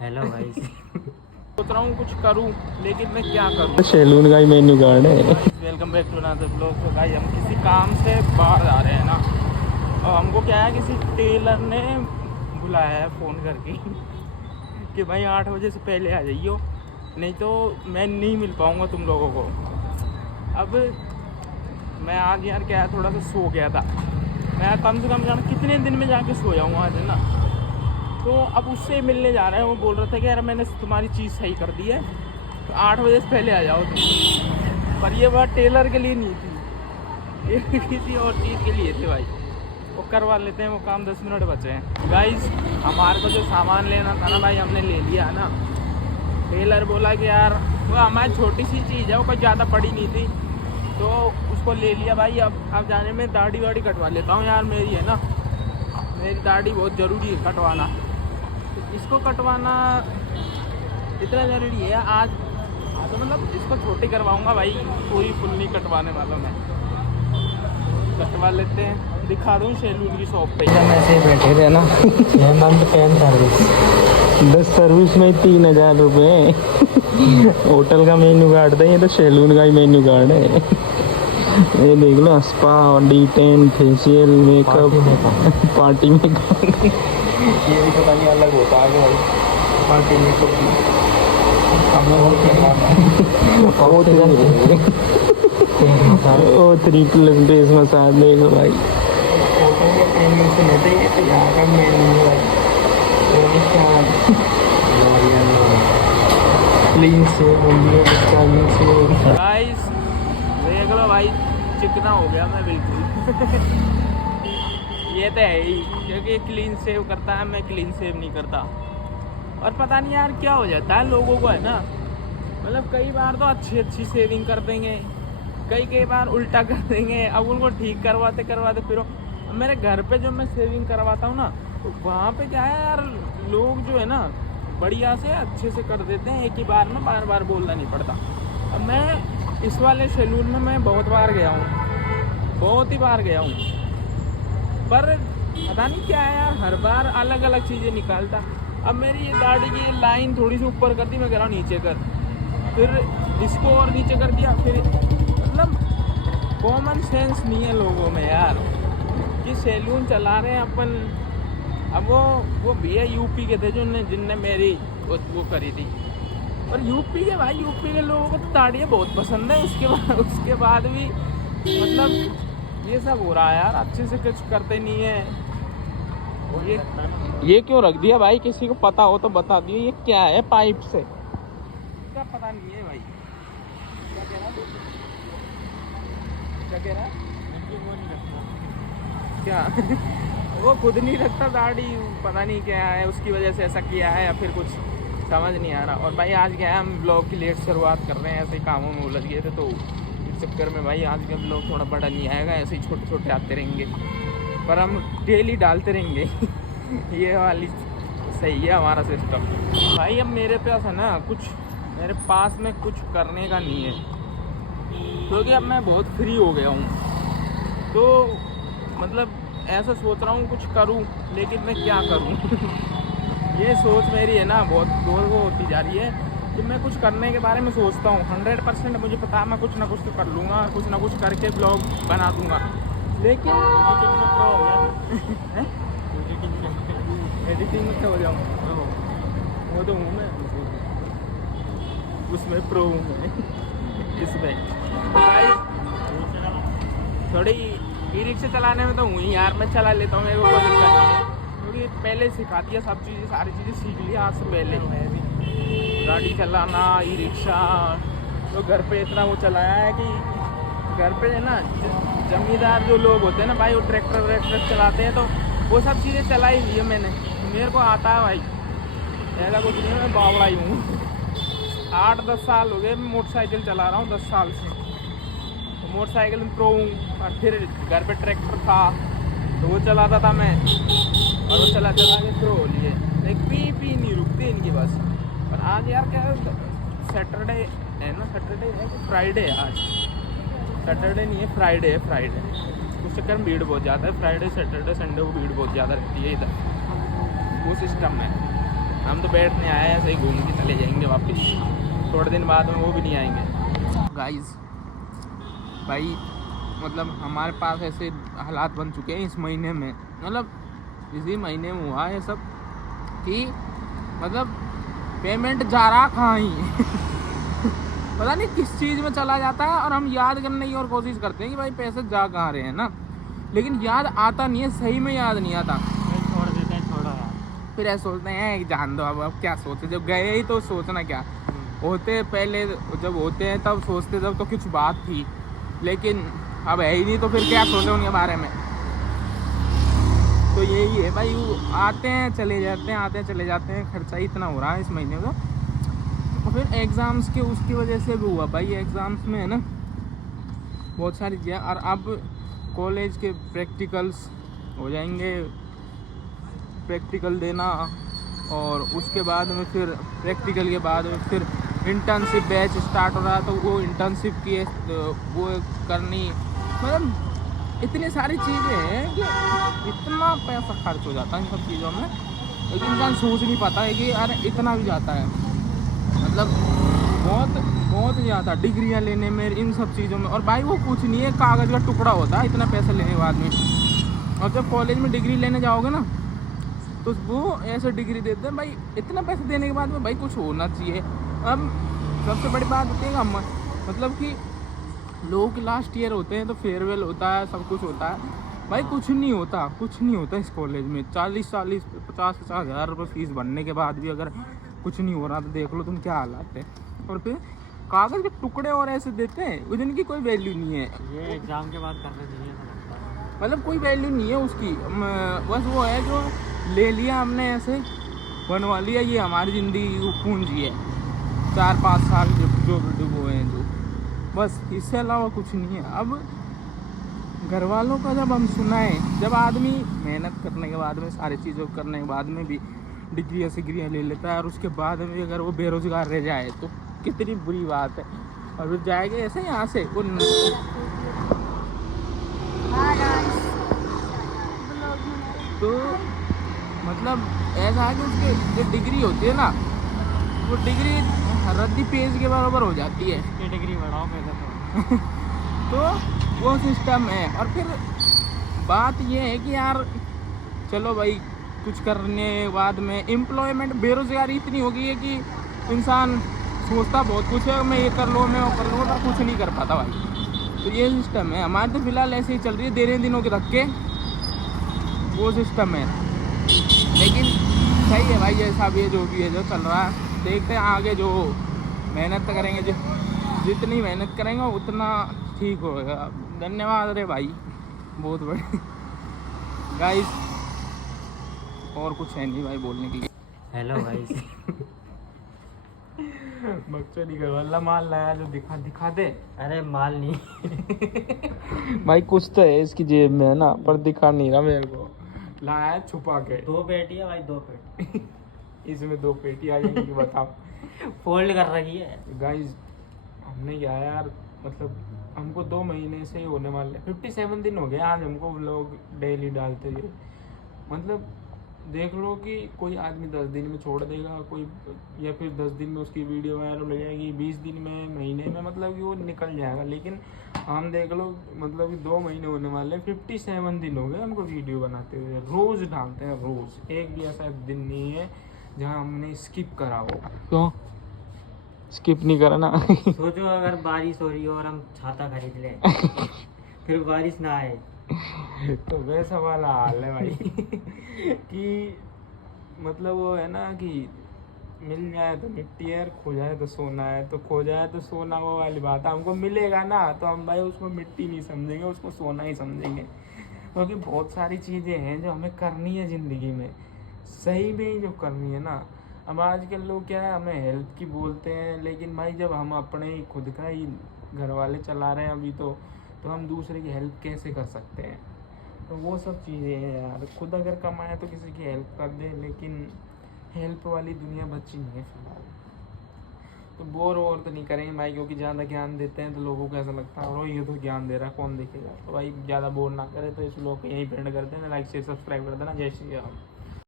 Hello भाई। सोच रहा हूँ कुछ करूँ, लेकिन मैं क्या करूँ। सैलून का ही मेन्यू कार्ड है। Welcome back to another blog. तो भाई हम किसी काम से बाहर जा रहे हैं ना, और हमको क्या है, किसी टेलर ने बुलाया है फ़ोन करके कि भाई 8 बजे से पहले आ जाइयो, नहीं तो मैं नहीं मिल पाऊँगा तुम लोगों को। अब मैं आज यार क्या है, थोड़ा सा सो गया था। मैं कम से कम जाना कितने दिन में जाके सो जाऊँगा आज, है ना। तो अब उससे मिलने जा रहे हैं। वो बोल रहा था कि यार मैंने तुम्हारी चीज़ सही कर दी है, तो 8 बजे से पहले आ जाओ तुम। पर ये बात टेलर के लिए नहीं थी, ये किसी और चीज़ के लिए थे भाई। वो करवा लेते हैं वो काम, 10 मिनट बचे हैं। गाइस हमारे को जो सामान लेना था ना भाई, हमने ले लिया है ना। टेलर बोला कि यार वो हमारी छोटी सी चीज़ है, वो कोई ज़्यादा बड़ी नहीं थी, तो उसको ले लिया भाई। अब जाने में दाढ़ी वाड़ी कटवा लेता हूँ यार, मेरी है ना, मेरी दाढ़ी बहुत ज़रूरी है कटवाना। तो इसको कटवाना इतना ज़रूरी है आज। तो मतलब इसको छोटी करवाऊँगा भाई, पूरी फुल नहीं कटवाने वाला मैं। कटवा लेते हैं, दिखा दूँ सैलून की शॉप पे। जब ऐसे ही बैठे थे ना 6 मंथ पेन सर्विस 10 सर्विस में 3000 रुपये। होटल का मेन्यू कार्ड था, ये तो सैलून का ही मेन्यू कार्ड है। ये देख लो, स्पा और D10 facial makeup, party makeup. ये भी पता नहीं अलग होता है भाई। पार्टी मेकअप ओ 3+ डेज मसाज देख लो भाई। होटल के पेमेंट से लेते हैं तो यहाँ का मेन्यू भाई। क्लीन से गाइस देख लो भाई, चिकना हो गया मैं बिल्कुल। ये तो है ही, क्योंकि क्लीन सेव करता है, मैं क्लीन सेव नहीं करता। और पता नहीं यार क्या हो जाता है लोगों को, है ना। मतलब कई बार तो अच्छी सेविंग कर देंगे, कई बार उल्टा कर देंगे। अब उनको ठीक करवाते करवाते फिर मेरे घर पे जो मैं सेविंग करवाता हूँ ना, तो वहाँ पे क्या है यार, लोग जो है ना बढ़िया से अच्छे से कर देते हैं, एक ही बार में, बार बार बोलना नहीं पड़ता। अब मैं इस वाले सैलून में मैं बहुत बार गया हूँ, बहुत ही बार गया हूँ, पर पता नहीं क्या है यार, हर बार अलग अलग चीज़ें निकालता। अब मेरी ये दाढ़ी की लाइन थोड़ी सी ऊपर कर दी, मैं कह रहा हूँ नीचे कर, फिर इसको और नीचे कर दिया, फिर मतलब कॉमन सेंस नहीं है लोगों में यार, कि सैलून चला रहे हैं अपन। अब वो भैया यूपी के थे जिनने मेरी वो करी थी, और यूपी के भाई, यूपी के लोगों को तो दाढ़ियाँ बहुत पसंद है। उसके बाद भी मतलब ये सब हो रहा है यार, अच्छे से कुछ करते नहीं है। ये क्यों रख दिया भाई, किसी को पता हो तो बता दियो, ये क्या है पाइप से, क्या पता नहीं है भाई। क्या कह रहा, क्या कह रहा क्या वो खुद नहीं रखता दाढ़ी, पता नहीं क्या है, उसकी वजह से ऐसा किया है या फिर कुछ समझ नहीं आ रहा। और भाई आज क्या है, हम ब्लॉग की लेट शुरुआत कर रहे हैं, ऐसे ही कामों में उलझ गए थे, तो इस चक्कर में भाई आज का ब्लॉग थोड़ा बड़ा नहीं आएगा, ऐसे ही छोटे छोटे आते रहेंगे, पर हम डेली डालते रहेंगे। ये वाली सही है हमारा सिस्टम भाई। अब मेरे पास है ना कुछ, मेरे पास में कुछ करने का नहीं है, क्योंकि अब मैं बहुत फ्री हो गया हूँ। तो मतलब ऐसा सोच रहा हूँ कुछ करूँ, लेकिन मैं क्या करूँ। ये सोच मेरी है ना बहुत दूर वो होती जा रही है, कि मैं कुछ करने के बारे में सोचता हूँ। 100% मुझे पता है मैं कुछ ना कुछ तो कर लूँगा, कुछ ना कुछ करके ब्लॉग बना दूँगा, लेकिन एडिटिंग में क्या हो जाऊँ, वो तो हूँ मैं, उसमें प्रो हूँ मैं। इसमें थोड़ी ई रिक्शा चलाने में तो हूँ ही यार, मैं चला लेता हूँ, मेरे को कोई दिक्कत नहीं है, क्योंकि पहले सिखा दिया सब चीज़ें, सारी चीज़ें सीख ली आज से पहले। गाड़ी चलाना, ई रिक्शा, तो घर पे इतना वो चलाया है कि घर पे है ना जमींदार जो लोग होते हैं ना भाई, वो ट्रैक्टर व्रैक्टर चलाते हैं, तो वो सब चीज़ें चलाई हुई है मैंने, मेरे को आता है भाई, ऐसा कुछ नहीं है, मैं बावड़ा ही हूँ। 8-10 साल हो गए मैं मोटरसाइकिल चला रहा हूँ, 10 साल से। तो मोटरसाइकिल में प्रो हूँ, और फिर घर पे ट्रैक्टर था तो वो चलाता था मैं, और वो चला के प्रो हो लिए। एक पी नहीं रुकती इनकी बस। और आज यार क्या है, सैटरडे है ना, सैटरडे है कि फ्राइडे है आज, सैटरडे नहीं है, फ्राइडे है, फ्राइडे। उस चक्कर में भीड़ बहुत ज़्यादा है, फ्राइडे सैटरडे संडे को भीड़ बहुत ज़्यादा रहती है इधर, वो सिस्टम है। हम तो बैठने आए हैं, ऐसे ही घूम के चले जाएंगे वापस, थोड़े दिन बाद में वो भी नहीं आएंगे। गाइस भाई मतलब हमारे पास ऐसे हालात बन चुके हैं इस महीने में, मतलब इसी महीने में हुआ है सब कि मतलब पेमेंट जा रहा कहाँ ही पता नहीं किस चीज़ में चला जाता है, और हम याद करने की और कोशिश करते हैं कि भाई पैसे जा कहाँ रहे हैं ना, लेकिन याद आता नहीं है, सही में याद नहीं आता, छोड़ देते हैं, छोड़ो यार। फिर ऐसे सोचते हैं जान दो, अब क्या सोचे, जब गए ही तो सोचना क्या, होते पहले जब होते हैं तब सोचते जब तो कुछ बात थी, लेकिन अब है ही नहीं तो फिर क्या सोचे उनके बारे में। तो यही है भाई, वो आते हैं चले जाते हैं, आते हैं चले जाते हैं, खर्चा ही इतना हो रहा है इस महीने में। और फिर एग्ज़ाम्स के उसकी वजह से भी हुआ भाई, एग्ज़ाम्स में है ना बहुत सारी चीज़ें, और अब कॉलेज के प्रैक्टिकल्स हो जाएंगे, प्रैक्टिकल देना, और उसके बाद में फिर प्रैक्टिकल के बाद में फिर इंटर्नशिप बैच स्टार्ट हो रहा है, तो वो इंटर्नशिप की वो करनी, मतलब इतनी सारी चीज़ें हैं कि इतना पैसा खर्च हो जाता है इन सब चीज़ों में, लेकिन इंसान सोच नहीं पाता है कि यार इतना भी जाता है, मतलब बहुत ज़्यादा डिग्रियां लेने में, इन सब चीज़ों में। और भाई वो कुछ नहीं है, कागज़ का टुकड़ा होता है इतना पैसा लेने के बाद में। और जब कॉलेज में डिग्री लेने जाओगे ना तो वो ऐसे डिग्री देते हैं भाई, इतना पैसा देने के बाद में भाई कुछ होना चाहिए। अब सबसे बड़ी बात होती है कि मतलब कि लोगों के लास्ट ईयर होते हैं तो फेयरवेल होता है, सब कुछ होता है भाई, कुछ नहीं होता इस कॉलेज में। 40-50 हज़ार रुपये फीस भरने के बाद भी अगर कुछ नहीं हो रहा तो देख लो तुम क्या हालात है। और फिर कागज़ के टुकड़े और ऐसे देते हैं जिनकी कोई वैल्यू नहीं है, ये एग्जाम के बाद करना चाहिए, मतलब कोई वैल्यू नहीं है उसकी, बस वो है जो ले लिया हमने ऐसे बनवा लिया, ये हमारी ज़िंदगी की पूंजी है, 4-5 साल जो डुबोए हैं जो, बस इससे अलावा कुछ नहीं है। अब घर वालों का जब हम सुनाएं, जब आदमी मेहनत करने के बाद में, सारी चीज़ों करने के बाद में भी डिग्रियाँ ले लेता है, और उसके बाद में भी अगर वो बेरोज़गार रह जाए तो कितनी बुरी बात है। और फिर जाएंगे ऐसे यहाँ से तो मतलब ऐसा है कि उसकी जो डिग्री होती है ना, वो डिग्री रद्दी पेज के बराबर हो जाती है। ये डिग्री बढ़ाओ पहले तो वो सिस्टम है। और फिर बात ये है कि यार चलो भाई कुछ करने के बाद में एम्प्लॉयमेंट, बेरोज़गारी इतनी हो गई है कि इंसान सोचता बहुत कुछ है, मैं ये कर लूँ, मैं वो कर लूँ, पर कुछ नहीं कर पाता भाई। तो ये सिस्टम है हमारे, तो फिलहाल ऐसे ही चल रही है, देने दिनों के धक्के, वो सिस्टम है। लेकिन सही है भाई, जैसा भी है जो भी है जो चल रहा है, देखते हैं आगे जो मेहनत करेंगे, जितनी मेहनत करेंगे उतना ठीक होगा। धन्यवाद रे भाई, बहुत बड़े गाइस, और कुछ है नहीं भाई बोलने के लिए। हेलो भाई बच्चों नहीं कर वाला माल लाया जो दिखा दे। अरे माल नहीं भाई कुछ तो है इसकी जेब में है ना, पर दिखा नहीं रहा मेरे को, लाया है छुपा के। 2 पेटी है भाई, 2 पेटी इसमें 2 पेटी आ जाएंगी बताओ। फोल्ड कर रखी है गाइस हमने क्या यार, मतलब हमको 2 महीने से ही होने वाले 57 दिन हो गए आज हमको व्लॉग डेली डालते हुए। मतलब देख लो कि कोई आदमी 10 दिन में छोड़ देगा, कोई या फिर 10 दिन में उसकी वीडियो वायरल हो जाएगी, 20 दिन में, महीने में, मतलब कि वो निकल जाएगा। लेकिन हम देख लो मतलब कि 2 महीने होने वाले, 57 दिन हो गए हमको वीडियो बनाते हुए, रोज़ डालते हैं रोज़, एक भी ऐसा दिन नहीं है जहाँ हमने स्किप करा हो। क्यों स्किप नहीं करा ना? सोचो अगर बारिश हो रही हो और हम छाता खरीद लें फिर बारिश ना आए तो वैसा वाला हाल है भाई कि मतलब वो है ना कि मिल जाए तो मिट्टी है, खो जाए तो सोना है, तो खो जाए तो सोना, वो वाली बात है। हमको मिलेगा ना तो हम भाई उसको मिट्टी नहीं समझेंगे, उसको सोना ही समझेंगे, क्योंकि बहुत सारी चीज़ें हैं जो हमें करनी है ज़िंदगी में, सही में ही जो करनी है ना। अब आजकल लोग क्या है, हमें हेल्प की बोलते हैं, लेकिन भाई जब हम अपने ही खुद का ही घर वाले चला रहे हैं अभी तो हम दूसरे की हेल्प कैसे कर सकते हैं? तो वो सब चीज़ें हैं यार, खुद अगर कमाए तो किसी की हेल्प कर दे, लेकिन हेल्प वाली दुनिया बची नहीं है फिलहाल। तो बोर वोर तो नहीं करेंगे भाई, क्योंकि ज़्यादा ज्ञान देते हैं तो लोगों को ऐसा लगता है और ये तो ज्ञान दे रहा है, कौन देखेगा। तो भाई ज़्यादा बोर ना करे, तो इस लोग को यहीं पेंड कर देना, लाइक शेयर सब्सक्राइब कर देना। जय श्री राम।